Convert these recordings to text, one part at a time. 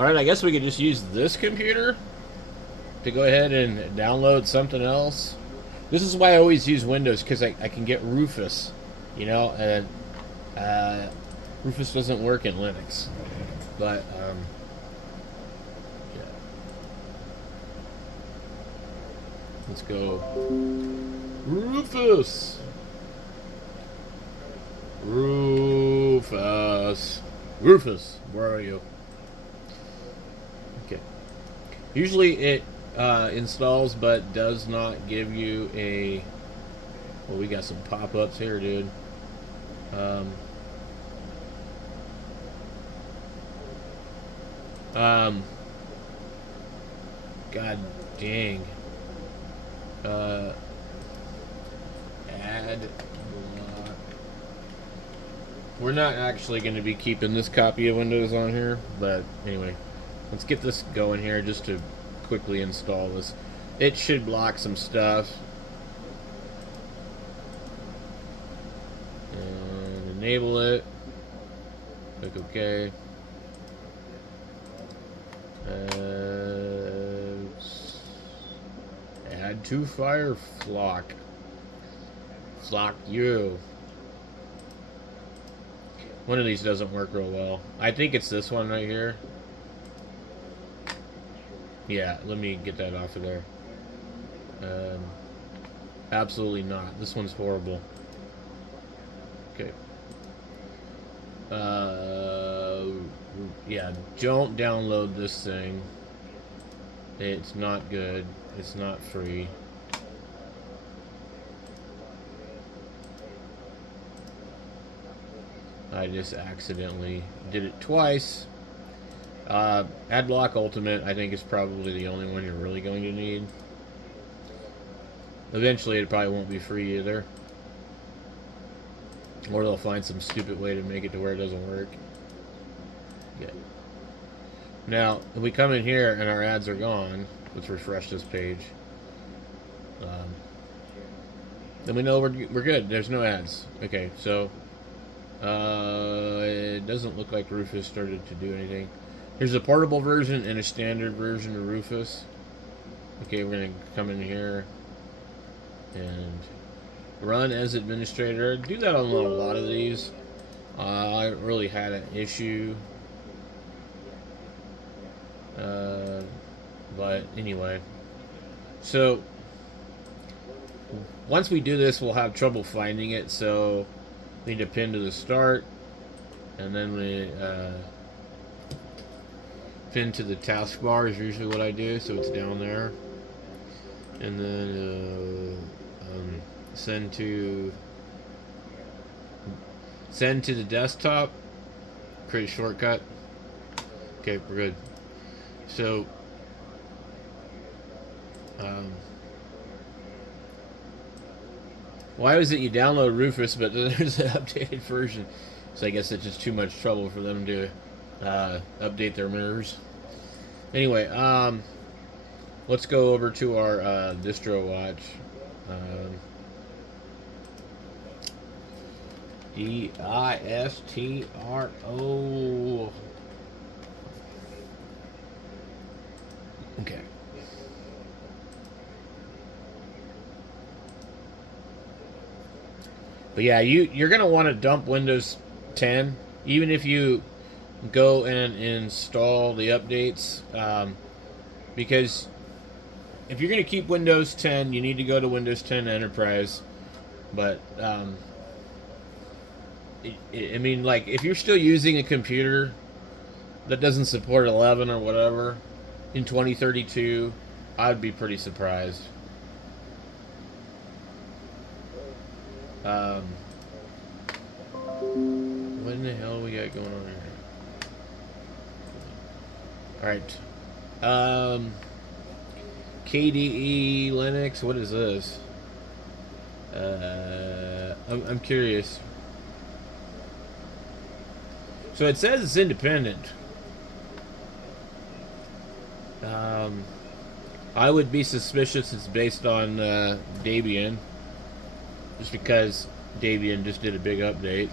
Alright, I guess we could just use this computer to go ahead and download something else. This is why I always use Windows, because I can get Rufus, you know, and Rufus doesn't work in Linux. But, yeah. Let's go. Rufus! Rufus! Rufus, where are you? Okay. Usually it installs, but does not give you a... Well, we got some pop-ups here, dude. Um, um, God dang. Add block. We're not actually going to be keeping this copy of Windows on here, but anyway, let's get this going here just to quickly install this. It should block some stuff. And enable it. Click OK. Add to Fireflock. Flock you. One of these doesn't work real well. I think it's this one right here. Yeah, let me get that off of there. Absolutely not. This one's horrible. Okay. Yeah, don't download this thing. It's not good. It's not free. I just accidentally did it twice. Adblock Ultimate, I think, is probably the only one you're really going to need. Eventually, it probably won't be free either. Or they'll find some stupid way to make it to where it doesn't work. Yeah. Now, if we come in here and our ads are gone, let's refresh this page. Then we know we're good. There's no ads. Okay, so it doesn't look like Rufus started to do anything. Here's a portable version and a standard version of Rufus. Okay, we're going to come in here and run as administrator. Do that on a lot of these. I really had an issue. But anyway. So, once we do this, we'll have trouble finding it. So, we need to pin to the start. And then we pin to the taskbar is usually what I do. So, it's down there. And then send to the desktop. Create a shortcut. Okay, we're good. So why was it you download Rufus but there's an updated version? So I guess it's just too much trouble for them to update their mirrors. Anyway, let's go over to our distro watch. distro. Okay. But yeah, you're gonna want to dump Windows 10, even if you go and install the updates, because if you're gonna keep Windows 10, you need to go to Windows 10 Enterprise. But I mean, like, if you're still using a computer that doesn't support 11 or whatever in 2032, I'd be pretty surprised. What in the hell we got going on here? Alright. KDE Linux, what is this? I'm curious. So it says it's independent. I would be suspicious it's based on Debian, just because Debian just did a big update.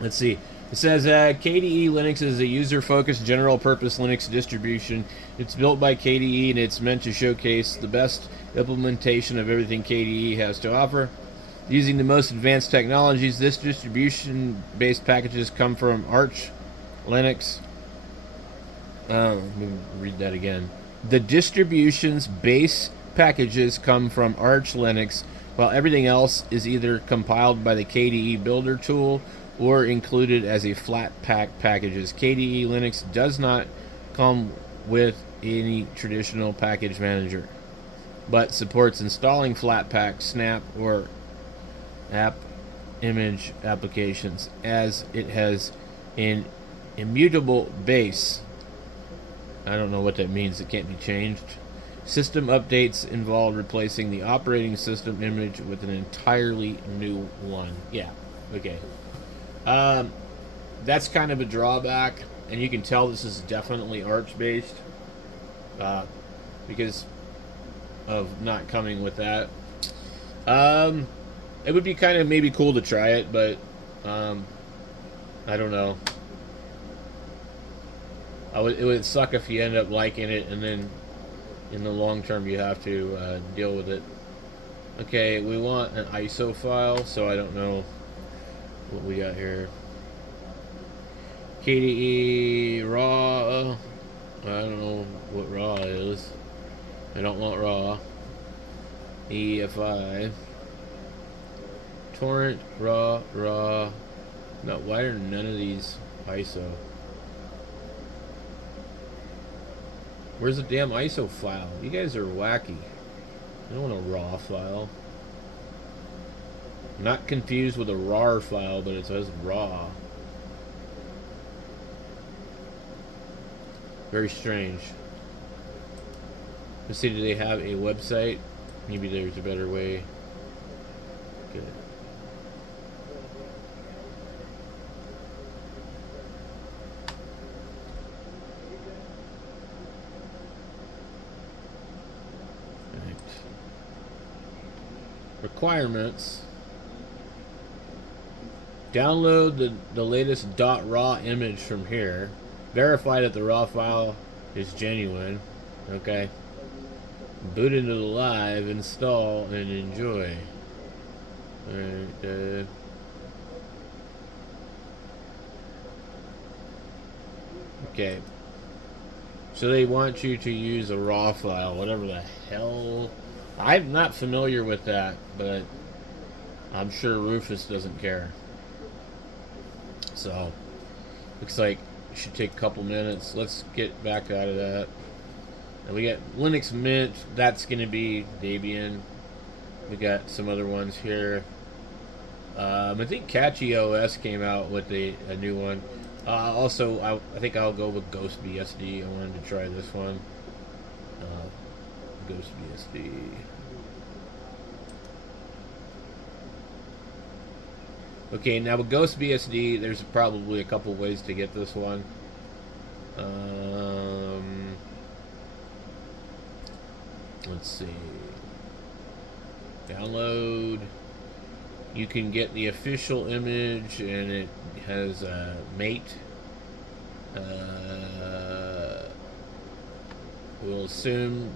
Let's see. It says KDE Linux is a user-focused general-purpose Linux distribution. It's built by KDE and it's meant to showcase the best implementation of everything KDE has to offer. Using the most advanced technologies, this distribution-based packages come from Arch Linux. Let me read that again. The distribution's base packages come from Arch Linux, while everything else is either compiled by the KDE Builder tool or included as a flat pack packages. KDE Linux does not come with any traditional package manager, but supports installing Flatpak, Snap, or app image applications, as it has an immutable base. I don't know what that means. It can't be changed. System updates involve replacing the operating system image with an entirely new one. Yeah, okay. That's kind of a drawback, and you can tell this is definitely Arch-based because of not coming with that. It would be kind of maybe cool to try it, but I don't know. It would suck if you end up liking it and then in the long term you have to deal with it. Okay, we want an ISO file, so I don't know what we got here. KDE raw. I don't know what raw is. I don't want raw. EFI. Torrent, raw. No, why are none of these ISO? Where's the damn ISO file? You guys are wacky. I don't want a raw file. I'm not confused with a RAR file, but it says raw. Very strange. Let's see, do they have a website? Maybe there's a better way. Good. Requirements. Download the latest .raw image from here. Verify that the raw file is genuine. Okay. Boot into the live, install, and enjoy. Alright, okay. So they want you to use a raw file, whatever the hell. I'm not familiar with that, but I'm sure Rufus doesn't care. So, looks like it should take a couple minutes. Let's get back out of that. And we got Linux Mint. That's going to be Debian. We got some other ones here. I think Catchy OS came out with a new one. Also, I think I'll go with Ghost BSD. I wanted to try this one. Ghost BSD. Okay, now with Ghost BSD, there's probably a couple ways to get this one. Let's see. Download. You can get the official image, and it has a mate. We'll assume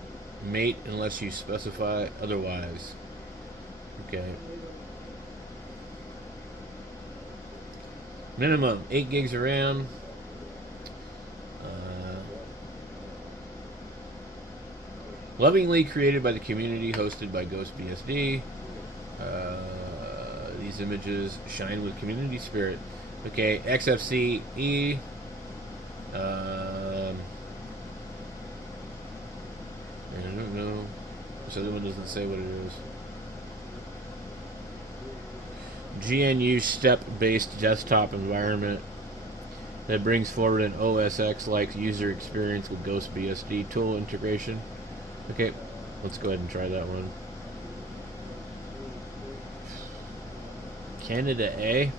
mate unless you specify otherwise. Okay. Minimum 8 gigs of RAM. Lovingly created by the community, hosted by Ghost BSD. These images shine with community spirit. Okay, XFCE. I don't know. This other one doesn't say what it is. GNU step-based desktop environment that brings forward an OS X-like user experience with Ghost BSD tool integration. Okay, let's go ahead and try that one. Canada A.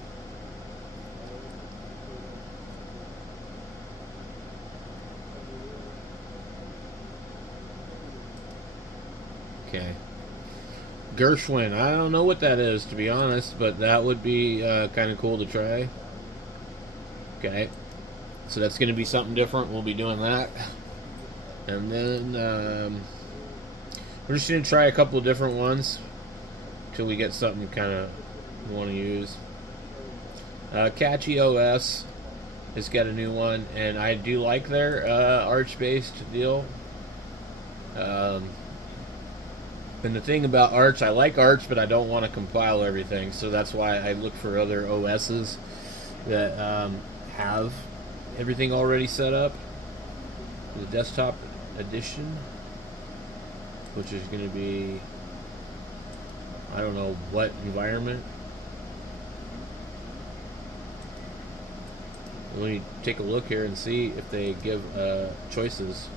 Okay. Gershwin. I don't know what that is, to be honest, but that would be kind of cool to try. Okay. So that's going to be something different. We'll be doing that. And then we're just going to try a couple of different ones till we get something kind of we want to use. Catchy OS has got a new one, and I do like their Arch-based deal. And the thing about Arch, I like Arch, but I don't want to compile everything, so that's why I look for other OSs that have everything already set up. The desktop edition, which is going to be, I don't know what environment. Let me take a look here and see if they give choices.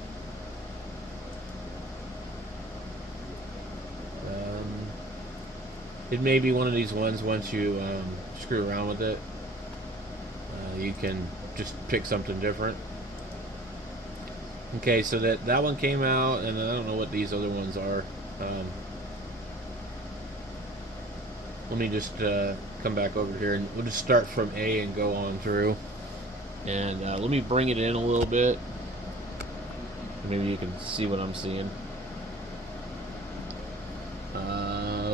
It may be one of these ones, once you screw around with it, you can just pick something different. Okay, so that one came out, and I don't know what these other ones are. Let me just come back over here, and we'll just start from A and go on through. And let me bring it in a little bit. Maybe you can see what I'm seeing.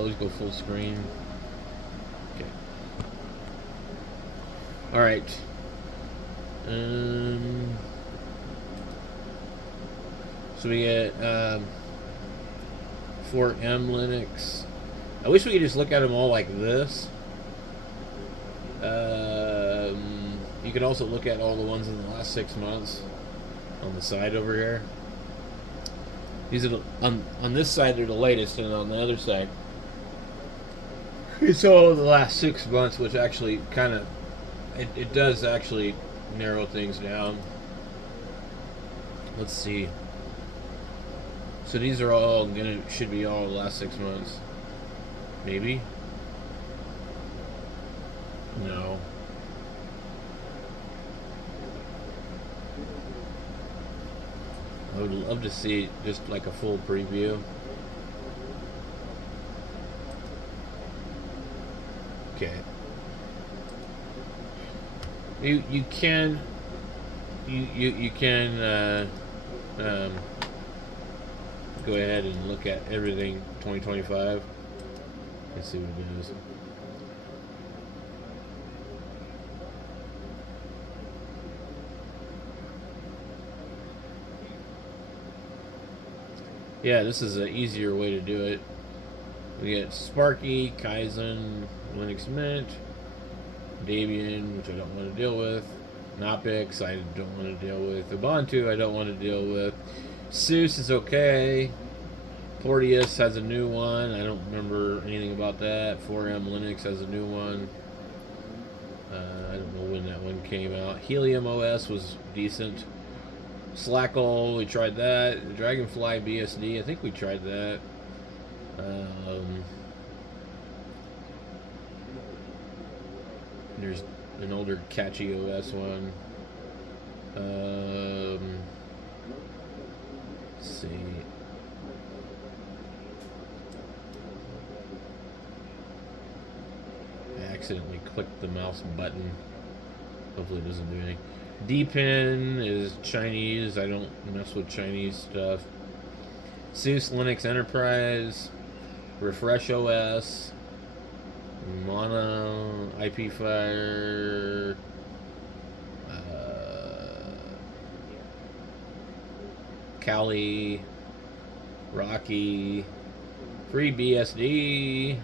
Let's go full screen. Okay. All right. So we get 4M Linux. I wish we could just look at them all like this. You could also look at all the ones in the last 6 months on the side over here. These are on this side they're the latest, and on the other side it's all the last 6 months, which actually kind of it does actually narrow things down. Let's see. So these are all should be all the last 6 months. Maybe. No. I would love to see just like a full preview. Okay. You can go ahead and look at everything 2025. Let's see what it is. Yeah, this is an easier way to do it. We get Sparky, Kaizen, Linux Mint, Debian, which I don't want to deal with, Knoppix, I don't want to deal with, Ubuntu, I don't want to deal with, SUSE is okay, Porteous has a new one, I don't remember anything about that, 4M Linux has a new one, I don't know when that one came out, Helium OS was decent, Slackle, we tried that. Dragonfly BSD, I think we tried that. There's an older Catchy OS one. Let's see. I accidentally clicked the mouse button. Hopefully it doesn't do anything. Dpin is Chinese. I don't mess with Chinese stuff. SUSE Linux Enterprise, Refresh OS, Mono, IP Fire, Kali, Rocky, FreeBSD.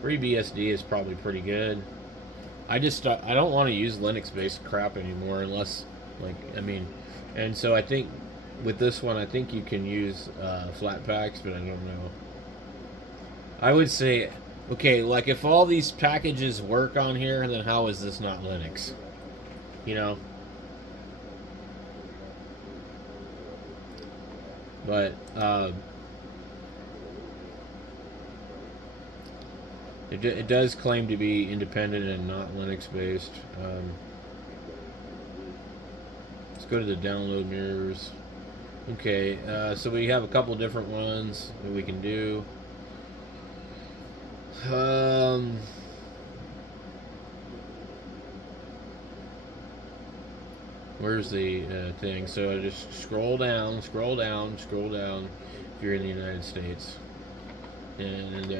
FreeBSD is probably pretty good. I don't want to use Linux-based crap anymore, unless, like, I mean, and so I think with this one, I think you can use Flatpaks, but I don't know. I would say, okay, like if all these packages work on here, then how is this not Linux? You know? But, it does claim to be independent and not Linux-based. Let's go to the download mirrors. Okay, so we have a couple different ones that we can do. Where's the thing? So just scroll down, scroll down, scroll down if you're in the United States. And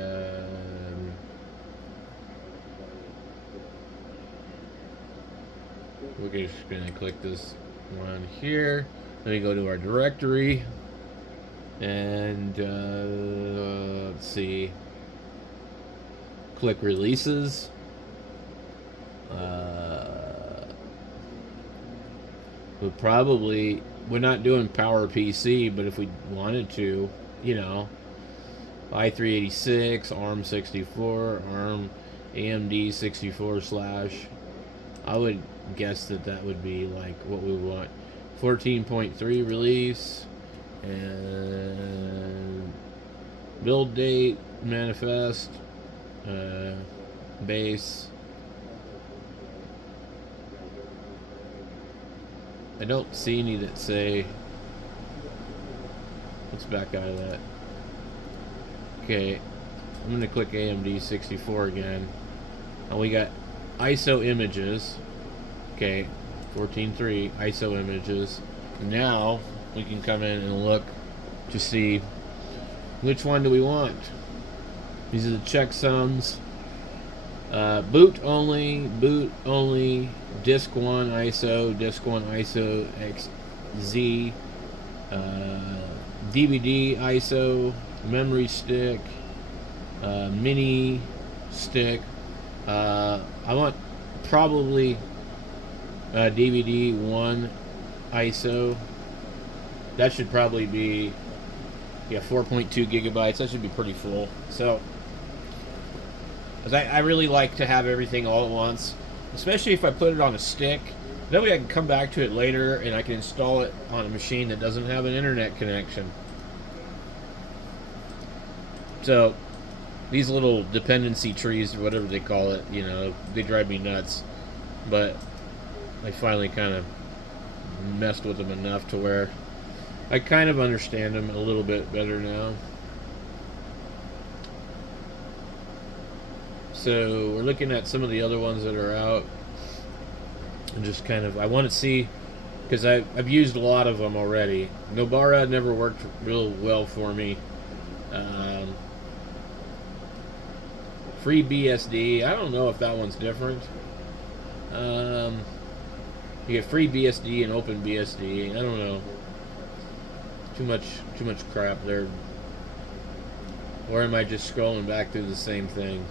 we're just going to click this one here. Then we go to our directory. And let's see. Click releases. We're not doing PowerPC, but if we wanted to, you know, i386, ARM 64, ARM AMD 64 slash, I would guess that would be like what we want. 14.3 release, and build date, manifest, base. I don't see any that say. Let's back out of that. Okay, I'm going to click AMD 64 again. And we got ISO images. Okay, 14.3 ISO images. Now we can come in and look to see which one do we want. These are the checksums. Boot only, disk 1 ISO XZ, DVD ISO, memory stick, mini stick. I want probably DVD 1 ISO. That should probably be 4.2 gigabytes. That should be pretty full. So, because I really like to have everything all at once, especially if I put it on a stick. That way I can come back to it later and I can install it on a machine that doesn't have an internet connection. So, these little dependency trees, or whatever they call it, you know, they drive me nuts. But I finally kind of messed with them enough to where I kind of understand them a little bit better now. So we're looking at some of the other ones that are out, and just kind of, I want to see, because I've used a lot of them already. Nobara never worked real well for me. FreeBSD, I don't know if that one's different. You get FreeBSD and OpenBSD. I don't know. Too much crap there. Or am I just scrolling back through the same thing?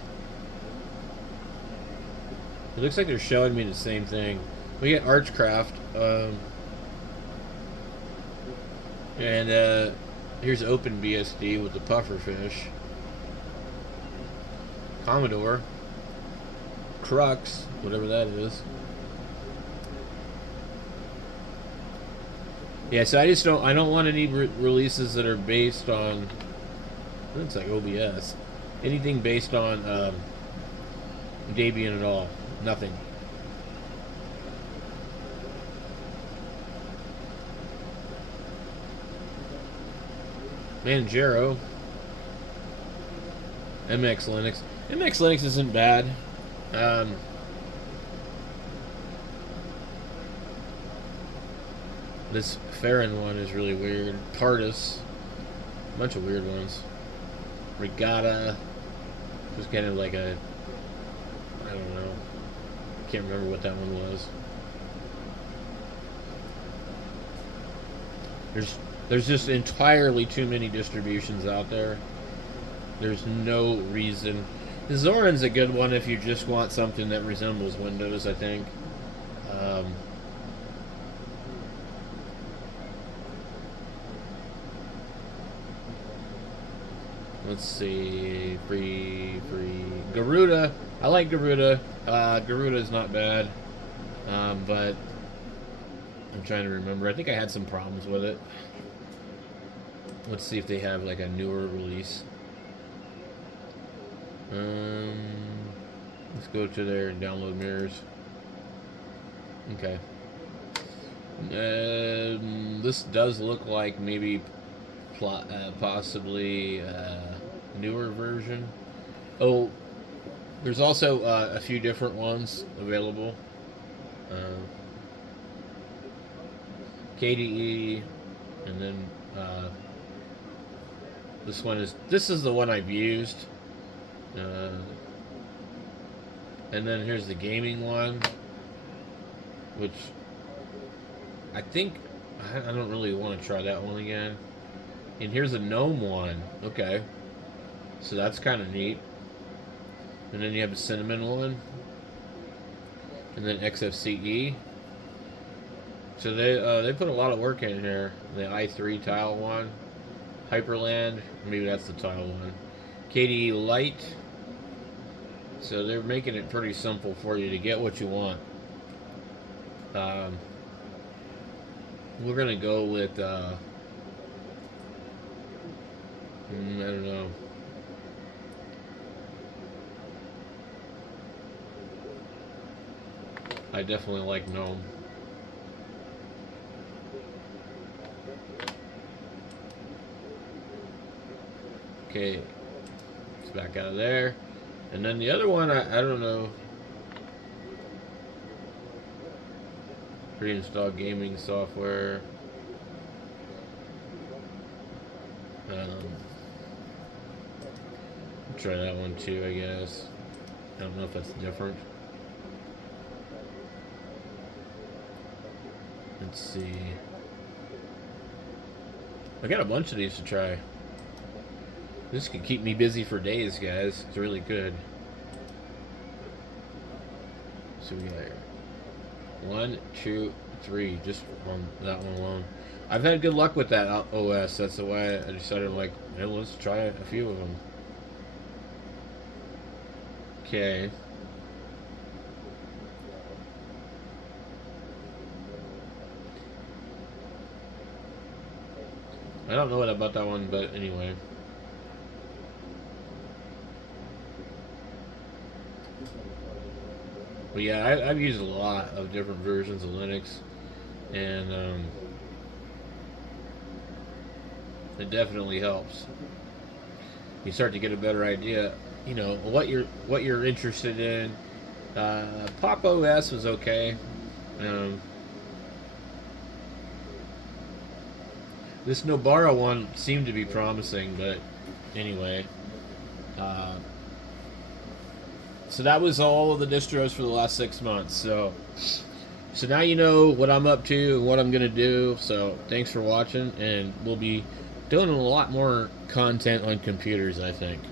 It looks like they're showing me the same thing. We get Archcraft, and here's OpenBSD with the pufferfish. Commodore, Crux, whatever that is. Yeah, so I don't want any releases that are based on, it looks like OBS, anything based on Debian at all. Nothing. Manjaro, MX Linux. MX Linux isn't bad. This Farron one is really weird. Tardis, a bunch of weird ones. Regatta, just kind of like a, I don't know. Can't remember what that one was. There's just entirely too many distributions out there. There's no reason. Zorin's a good one if you just want something that resembles Windows, I think. Let's see, free Garuda. I like Garuda. Garuda's not bad, but I'm trying to remember. I think I had some problems with it. Let's see if they have like a newer release. Let's go to their download mirrors. Okay. This does look like maybe possibly newer version. Oh, there's also a few different ones available. KDE, and then this is the one I've used. And then here's the gaming one, which I think I don't really want to try that one again. And here's a GNOME one. Okay, so that's kind of neat. And then you have a Cinnamon one, and then XFCE. So they put a lot of work in here. The i3 tile one, Hyperland, maybe that's the tile one. KDE Lite. So they're making it pretty simple for you to get what you want. We're gonna go with I don't know. I definitely like GNOME. Okay, it's back out of there. And then the other one, I don't know. Pre-installed gaming software. Try that one too, I guess. I don't know if that's different. Let's see. I got a bunch of these to try. This could keep me busy for days, guys. It's really good. So we got 1, 2, 3, just on that one alone. I've had good luck with that OS. That's the way I decided, like, hey, let's try a few of them. Okay. I don't know what about that one, but anyway. But yeah, I've used a lot of different versions of Linux, and it definitely helps. You start to get a better idea, you know, what you're interested in. Pop OS was okay. This Nobara one seemed to be promising, but anyway. So that was all of the distros for the last 6 months. So now you know what I'm up to and what I'm gonna do. So thanks for watching, and we'll be doing a lot more content on computers, I think.